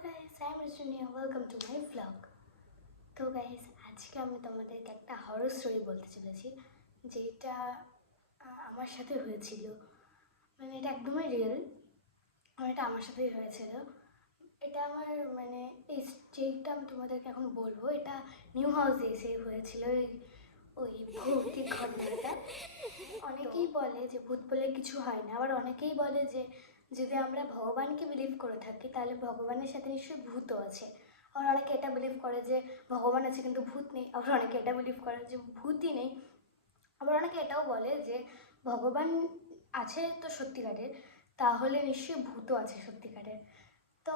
guys, I'm Rajani and welcome to my vlog. তো guys আজকে আমি তোমাদেরকে একটা হরর স্টোরি বলতে চলেছি যেটা আমার সাথে হয়েছিল। মানে এটা একদমই রিয়েল আর এটা আমার সাথেই হয়েছিল। এটা আমার মানে এই যেটা আমি তোমাদেরকে এখন বলবো এটা নিউ হাউসে এসে হয়েছিল। ওই ভৌতিক ঘটনাটা অনেকেই বলে যে ভূত বলে কিছু হয় না, আবার অনেকেই বলে যে যদি আমরা ভগবানকে বিলিভ করে থাকি তাহলে ভগবানের সাথে নিশ্চয়ই ভূতও আছে। আবার অনেকে এটা বিলিভ করে যে ভগবান আছে কিন্তু ভূত নেই, আবার অনেকে এটা বিলিভ করে যে ভূতই নেই। আবার অনেকে এটাও বলে যে ভগবান আছে তো সত্যিকারের, তাহলে নিশ্চয়ই ভূতও আছে সত্যিকারের। তো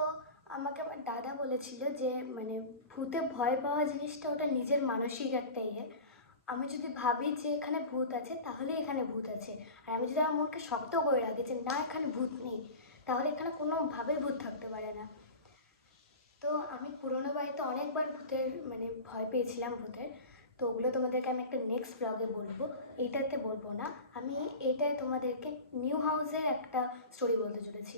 আমাকে আমার দাদা বলেছিল যে মানে ভূতে ভয় পাওয়া জিনিসটা ওটা নিজের মানসিক একটা ইয়ে। আমি যদি ভাবি যে এখানে ভূত আছে তাহলে এখানে ভূত আছে, আর আমি যদি আমার মনকে শক্ত করে রাখি যে না এখানে ভূত নেই, তাহলে এখানে কোনোভাবেই ভূত থাকতে পারে না। তো আমি পুরোনো বাড়িতে অনেকবার ভূতের মানে ভয় পেয়েছিলাম ভূতের। তো ওগুলো তোমাদেরকে আমি একটা নেক্সট ব্লগে বলবো, এইটাতে বলবো না। আমি এইটায় তোমাদেরকে নিউ হাউসের একটা স্টোরি বলতে চলেছি।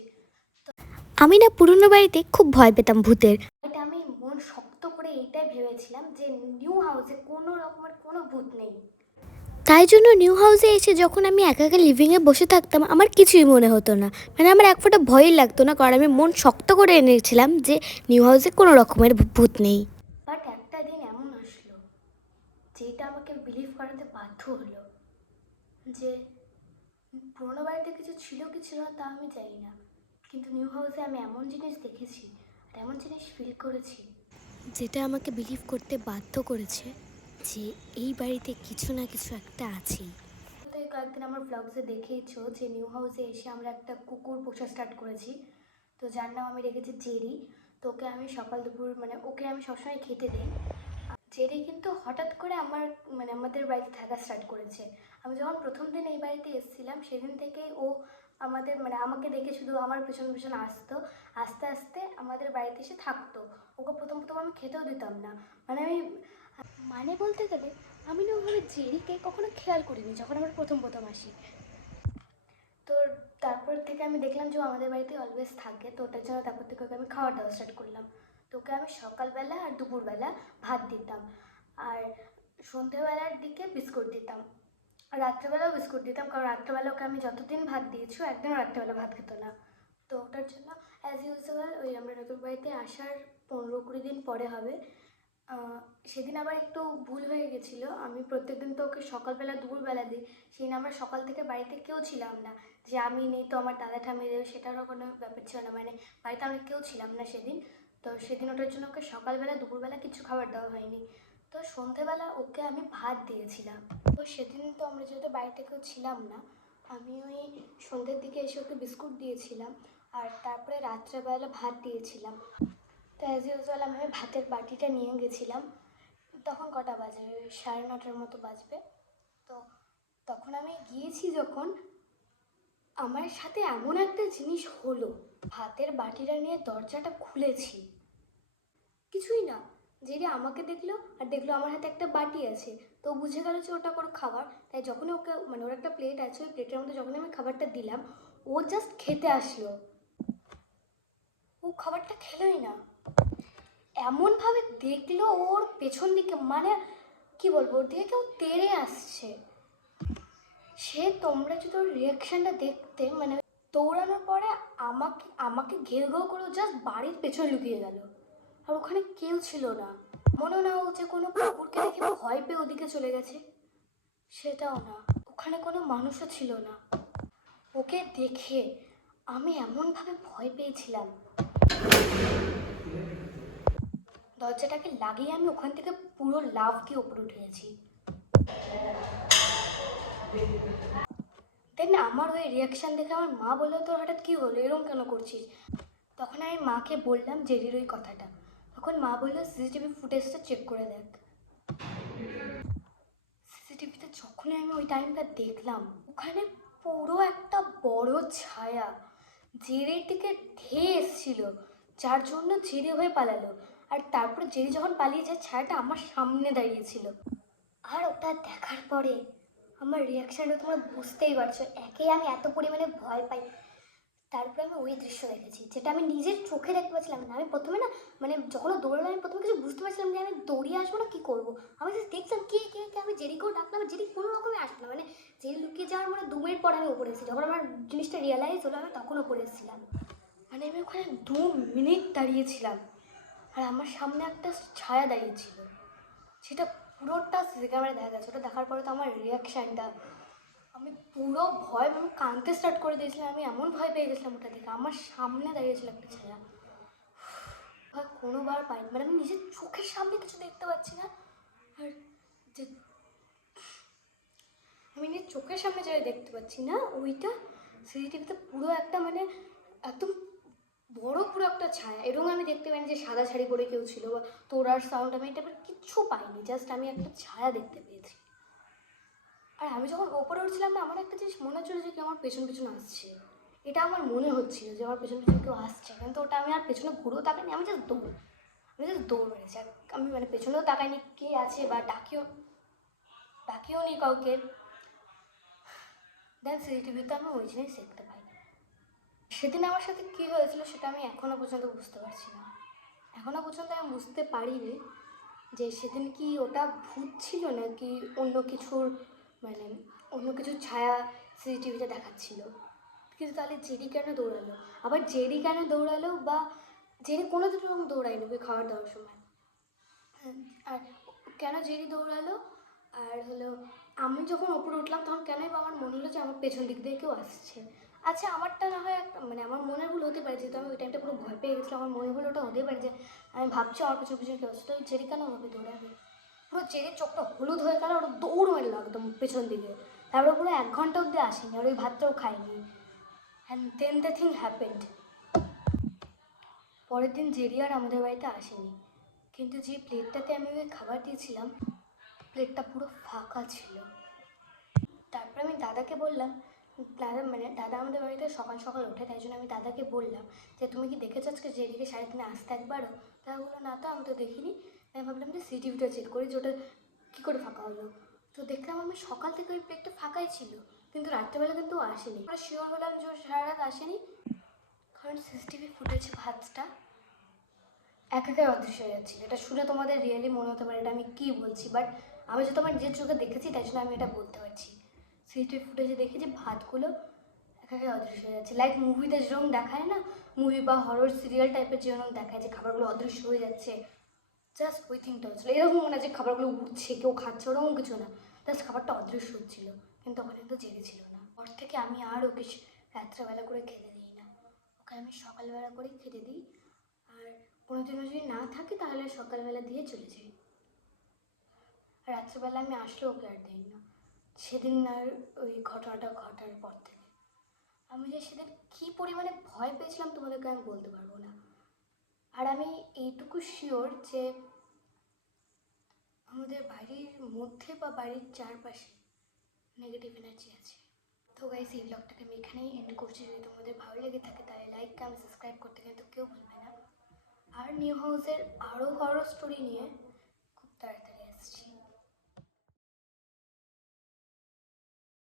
আমি না পুরনো বাড়িতে খুব ভয় পেতাম ভূতের। এটা আমি মন শক্ত করে এইটাই ভেবেছিলাম যে নিউ হাউসে কোনো রকমের কোনো ভূত নেই। তাই জন্য নিউ হাউসে এসে যখন আমি একা একা লিভিংয়ে বসে থাকতাম আমার কিছুই মনে হতো না, মানে আমার এক ফোঁটা ভয়ই লাগতো না, কারণ আমি মন শক্ত করে এনেছিলাম যে নিউ হাউসে কোনো রকমের ভূত নেই। বাট একটা দিন এমন আসলো যেটা আমাকে বিলিভ করাতে বাধ্য হলো যে পুরোনো বাড়িতে কিছু ছিল কি ছিল না তা আমি জানি না, কিন্তু নিউ হাউসে আমি এমন জিনিস দেখেছি আর এমন জিনিস ফিল করেছি যেটা আমাকে বিলিভ করতে বাধ্য করেছে যে এই বাড়িতে কিছু না কিছু একটা আছেই। তো এই কয়েকদিন আমার ব্লগসে দেখেইছো যে নিউ হাউসে এসে আমরা একটা কুকুর পোষা স্টার্ট করেছি। তো যার নাম আমি রেখেছি জেরি। তো ওকে আমি সকাল দুপুর মানে ওকে আমি সবসময় খেতে দিই। জেরি কিন্তু হঠাৎ করে মানে আমাদের বাড়িতে থাকা স্টার্ট করেছে। আমি যখন প্রথম দিন এই বাড়িতে এসেছিলাম সেদিন থেকেই ও আমাদের মানে আমাকে দেখে শুধু আমার পেছন পেছন আসতো, আস্তে আস্তে আমাদের বাড়িতে এসে থাকতো। ওকে প্রথম প্রথম আমি খেতেও দিতাম না, মানে বলতে গেলে আমি না ওভাবে জেরিকে কখনো খেয়াল করিনি যখন আমরা প্রথম প্রথম আসি। তো তারপর থেকে আমি দেখলাম যে ও আমাদের বাড়িতে অলওয়েজ থাকে, তো ওটার জন্য তারপর থেকে ওকে আমি খাওয়ার দেওয়া স্টার্ট করলাম। তো ওকে আমি সকালবেলা আর দুপুরবেলা ভাত দিতাম, আর সন্ধেবেলার দিকে বিস্কুট দিতাম, আর রাত্রেবেলাও বিস্কুট দিতাম, কারণ রাত্রেবেলা ওকে আমি যতদিন ভাত দিয়েছি একদিনও রাত্রেবেলা ভাত খেত না। তো ওটার জন্য অ্যাজ ইউজুয়াল ওই আমরা নতুন বাড়িতে আসার 15-20 দিন পরে হবে, সেদিন আবার একটু ভুল হয়ে গেছিলো। আমি প্রত্যেকদিন তো ওকে সকালবেলা দুপুরবেলা দিই, সেদিন আমরা সকাল থেকে বাড়িতে কেউ ছিলাম না, যে আমি নেই তো আমার দাদা ঠাম্মি দেবে সেটারও কোনো ব্যাপার ছিল না, মানে বাড়িতে আমরা কেউ ছিলাম না সেদিন। তো সেদিন ওটার জন্য ওকে সকালবেলা দুপুরবেলা কিছু খাবার দেওয়া হয়নি। তো সন্ধেবেলা ওকে আমি ভাত দিয়েছিলাম। তো সেদিন তো আমরা যেহেতু বাড়িতে কেউ ছিলাম না, আমি ওই সন্ধ্যের দিকে এসে ওকে বিস্কুট দিয়েছিলাম, আর তারপরে রাত্রেবেলা ভাত দিয়েছিলাম। তো অ্যাজ ইউজুয়াল আমি ভাতের বাটিটা নিয়ে গেছিলাম। তখন কটা বাজে, 9:30 মতো বাজবে। তো তখন আমি গিয়েছি যখন, আমার সাথে এমন একটা জিনিস হলো, ভাতের বাটিটা নিয়ে দরজাটা খুলেছি, কিছুই না, জেরি আমাকে দেখলো আর দেখলো আমার হাতে একটা বাটি আছে। তো বুঝে গেল যে ওটা কোনো খাবার, তাই যখন ওকে মানে ওর একটা প্লেট আছে, ওই প্লেটের মধ্যে যখন আমি খাবারটা দিলাম ও জাস্ট খেতে আসলো, ও খাবারটা খেলোই না। এমনভাবে দেখলো ওর পেছন দিকে, মানে কি বলবো, ওর দিকে কেউ তেড়ে আসছে। সে তোমরা যদি ওর রিয়াকশানটা দেখতে, মানে দৌড়ানোর পরে আমাকে আমাকে ঘেউ ঘেউ করে জাস্ট বাড়ির পেছনে লুকিয়ে গেল, আর ওখানে কেউ ছিল না। মনে না ও যে কোনো কুকুরকে দেখে ভয় পেয়ে ওদিকে চলে গেছে, সেটাও না, ওখানে কোনো মানুষও ছিল না। ওকে দেখে আমি এমনভাবে ভয় পেয়েছিলাম, দরজাটাকে লাগিয়ে আমি ওখান থেকে পুরো লাফ দিয়ে উপরে উঠে গেছি। দেন আমার ওই রিয়াকশান দেখে আমার মা বললো তোর হঠাৎ কী হলো, এরকম কেন করছিস। তখন আমি মাকে বললাম জেরির ওই কথাটা, তখন মা বললো সিসিটিভি ফুটেজটা চেক করে দেখ। সিসিটিভিতে যখনই আমি ওই টাইমটা দেখলাম, ওখানে পুরো একটা বড় ছায়া জেরির দিকে ধেয়ে এসছিল, যার জন্য জেরি হয়ে পালালো। আর তারপর জেরি যখন পালিয়ে যায় ছায়াটা আমার সামনে দাঁড়িয়েছিল। আর ওটা দেখার পরে আমার রিয়াকশানটা তোমরা বুঝতেই পারছো, একে আমি এত পরিমাণে ভয় পাই, তারপরে আমি ওই দৃশ্য দেখেছি, যেটা আমি নিজের চোখে দেখতে পাচ্ছিলাম না। আমি প্রথমে না মানে যখন ও দৌড়ালো আমি প্রথমে কিছু বুঝতে পারছিলাম যে আমি দৌড়িয়ে আসবো না কী করবো। আমি জাস্ট দেখছিলাম কে কে কে, আমি জেরিকেও ডাকলাম, জেরি কোনো রকমে আসলো না। মানে জেরি লুকিয়ে যাওয়ার মানে 2 মিনিট পর আমি উপরে এসেছি, যখন আমার জিনিসটা রিয়েলাইজ হলো আমি তখন উপরে এসেছিলাম। মানে আমি ওখানে 2 মিনিট দাঁড়িয়েছিলাম, আর আমার সামনে একটা ছায়া দাঁড়িয়েছিল, সেটা পুরোটা সিসি ক্যামেরা দেখা গেছে। ওটা দেখার পরে তো আমার রিয়াকশানটা, আমি পুরো ভয়, আমি কাঁদতে স্টার্ট করে দিয়েছিলাম। আমি এমন ভয় পেয়ে গেছিলাম ওটা দেখে। আমার সামনে দাঁড়িয়েছিল একটা ছায়া, ভয় কোনোবার পাইনি। মানে আমি নিজের চোখের সামনে কিছু দেখতে পাচ্ছি না, আর যে আমি নিজের চোখের সামনে যেটা দেখতে পাচ্ছি না, ওইটা সিসিটিভিতে পুরো একটা মানে একদম বড় পুরো একটা ছায়া। এরকম আমি দেখতে পাইনি যে সাদা শাড়ি পরে কেউ ছিল বা তোড়ার সাউন্ড, আমি এটা কিচ্ছু পাইনি, জাস্ট আমি একটা ছায়া দেখতে পেয়েছি। আর আমি যখন ওপরে উঠছিলাম না, আমার একটা জিনিস মনে হচ্ছিলো যে কি আমার পেছন পেছন আসছে। এটা আমার মনে হচ্ছিল যে আমার পেছন পেছন কেউ আসছে, কিন্তু ওটা আমি আর পেছনে ঘুরেও তাকাইনি, আমি জাস্ট দৌড় মেরেছি। আর আমি মানে পেছনেও তাকাইনি কে আছে, বা ডাকিও নি কাউকে। দেন সিসিটিভিতে আমি ওই জিনিস দেখতে পাই। সেদিন আমার সাথে কী হয়েছিল সেটা আমি এখনও পর্যন্ত বুঝতে পারছি না। এখনও পর্যন্ত আমি বুঝতে পারিনি যে সেদিন কি ওটা ভূত ছিল নাকি অন্য কিছুর, মানে অন্য কিছুর ছায়া সিসিটিভিতে দেখাচ্ছিল। কিন্তু তাহলে জেরি কেন দৌড়ালো, আবার জেরি কেন দৌড়ালো, বা জেরি কোনো দিন ওরকম দৌড়ায়নি ওকে খাবার দেওয়ার সময়। আর কেন জেরি দৌড়ালো, আর হলো আমি যখন ওপরে উঠলাম তখন কেনই বা আমার মনে হলো যে আমার পেছন দিক দিয়ে কেউ আসছে। আচ্ছা, আমারটা না হয় একটা মানে আমার মনের ভুল হতে পারে, যেহেতু আমি ওই টাইমটা পুরো ভয় পেয়ে গেছিলাম। আমার মনে হলো ওটা হতে পারে যে আমি ভাবছি আমার পেছন পেছন কেউ আসছে, তো জেরি কেন আমাকে দৌড়াবে। পুরো জেরির চোখটা হলুদ হয়ে গেল, ওটা দৌড় মারলো একদম পেছন দিকে। তারপরে পুরো 1 ঘন্টা অব্দি আসেনি, আর ওই ভাতটাও খাইনি। And then the thing happened. পরের দিন জেরি আর আমাদের বাড়িতে আসেনি, কিন্তু যে প্লেটটাতে আমি ওকে খাবার দিয়েছিলাম প্লেটটা পুরো ফাঁকা ছিল। তারপর আমি দাদাকে বললাম, দাদা আমাদের বাড়িতে সকাল সকাল ওঠে, তাই জন্য আমি দাদাকে বললাম যে তুমি কি দেখেছো আজকে জেরিকে 3:30 আসতে একবারও। দাদা বললো না তো, আমি তো দেখিনি। আমি ভাবলাম যে সিসিটিভিটা চেক করি যে ওটা কী করে ফাঁকা হলো। তো দেখলাম আমি সকাল থেকে ওই প্লেটটা ফাঁকাই ছিল, কিন্তু রাত্রেবেলা কিন্তু আসেনি। আমরা শিওর হলাম যে ও সারা রাত আসেনি, কারণ সিসিটিভি ফুটেজে ভাতটা একাকার অদৃশ্য হয়ে যাচ্ছিল। এটা শুনে তোমাদের রিয়েলি মনে হতে পারে এটা আমি কী বলছি, বাট আমি যেহেতু আমার নিজের চোখে দেখেছি তাই জন্য আমি এটা বলতে পারছি। সিসিটিভি ফুটেজে দেখি যে ভাতগুলো একাকার অদৃশ্য হয়ে যাচ্ছে, লাইক মুভিতে যেরকম দেখায় না, মুভি বা হরর সিরিয়াল টাইপের যেরকম দেখায় যে খাবারগুলো অদৃশ্য হয়ে যাচ্ছে, জাস্ট ওই থিংটা হচ্ছিলো। এরকম মনে হয় যে খাবারগুলো উঠছে, কেউ খাচ্ছে, ওরকম কিছু না, জাস্ট খাবারটা অদৃশ্য হচ্ছিলো। কিন্তু ওখানে কিন্তু জেগে ছিল না। পর থেকে আমি আর ওকে রাত্রেবেলা করে খেতে দিই না, ওকে আমি সকালবেলা করেই খেতে দিই। আর কোনোদিনও যদি না থাকে তাহলে সকালবেলা দিয়ে চলে যাই, আর রাত্রেবেলা আমি আসলেও ওকে আর দিই না। সেদিন আর ওই ঘটনাটা ঘটার পর থেকে আমি যে সেদিন কী পরিমাণে ভয় পেয়েছিলাম তোমাদেরকে আমি বলতে পারবো না। আর আমি এইটুকু শিওর যে আমাদের বাড়ির মধ্যে বা বাড়ির চারপাশে নেগেটিভ এনার্জি আছে। তো গাইস, এই ব্লগটাকে আমি এখানেই এন্ড করছি। যদি তোমাদের ভালো লেগে থাকে তাহলে লাইক, কমেন্ট, সাবস্ক্রাইব করতে কিন্তু কেউ ভুলবে না। আর নিউ হাউসের আরও হরর স্টোরি নিয়ে